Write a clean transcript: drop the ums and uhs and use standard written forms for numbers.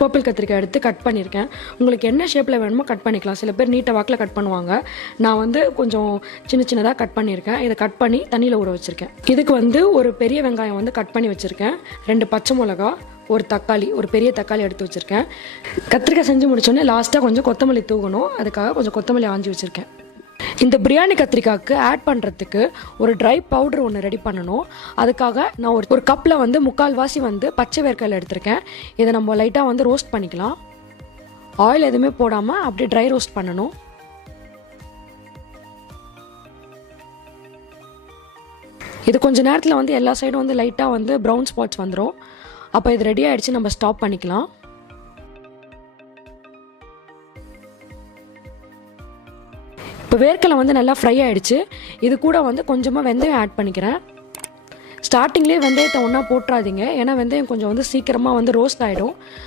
Purple கத்திரிக்காய் எடுத்து cut பண்ணியிருக்கேன். உங்களுக்கு என்ன ஷேப்பில் வேணுமோ கட் பண்ணிக்கலாம். சில பேர் நீட்டை வாக்கில் கட் பண்ணுவாங்க. நான் வந்து கொஞ்சம் சின்ன சின்னதாக கட் பண்ணியிருக்கேன். இதை கட் பண்ணி தண்ணியில் ஊற வச்சுருக்கேன். இதுக்கு வந்து ஒரு பெரிய வெங்காயம் வந்து கட் பண்ணி வச்சுருக்கேன். 2 பச்சை மிளகா, ஒரு தக்காளி, ஒரு பெரிய தக்காளி எடுத்து வச்சுருக்கேன். கத்திரிக்காய் செஞ்சு முடிச்சோடனே லாஸ்ட்டாக கொஞ்சம் கொத்தமல்லி தூக்கணும். அதுக்காக கொஞ்சம் கொத்தமல்லி ஆஞ்சி வச்சுருக்கேன். இந்த பிரியாணி கத்திரிக்காய்க்கு ஆட் பண்ணுறதுக்கு ஒரு ட்ரை பவுடர் ஒன்று ரெடி பண்ணணும். அதுக்காக நான் ஒரு கப்பில் வந்து 3/4 வந்து பச்சை வேர்க்கடலை எடுத்திருக்கேன். இதை நம்ம லைட்டாக வந்து ரோஸ்ட் பண்ணிக்கலாம். ஆயில் எதுவுமே போடாமல் அப்படியே ட்ரை ரோஸ்ட் பண்ணணும். இது கொஞ்சம் நேரத்தில் வந்து எல்லா சைடும் வந்து லைட்டாக வந்து ப்ரௌன் ஸ்பாட்ஸ் வந்துடும். அப்போ இது ரெடி ஆகிடுச்சு, நம்ம ஸ்டாப் பண்ணிக்கலாம். இப்போ வேர்க்கடலை வந்து நல்லா ஃப்ரை ஆகிடுச்சு. இது கூட வந்து கொஞ்சமாக வெந்தயம் ஆட் பண்ணிக்கிறேன். ஸ்டார்டிங்லேயே வெந்தயத்தை ஒன்றா போட்டுறாதீங்க, ஏன்னா வெந்தயம் கொஞ்சம் வந்து சீக்கிரமாக வந்து ரோஸ்ட் ஆகிடும்.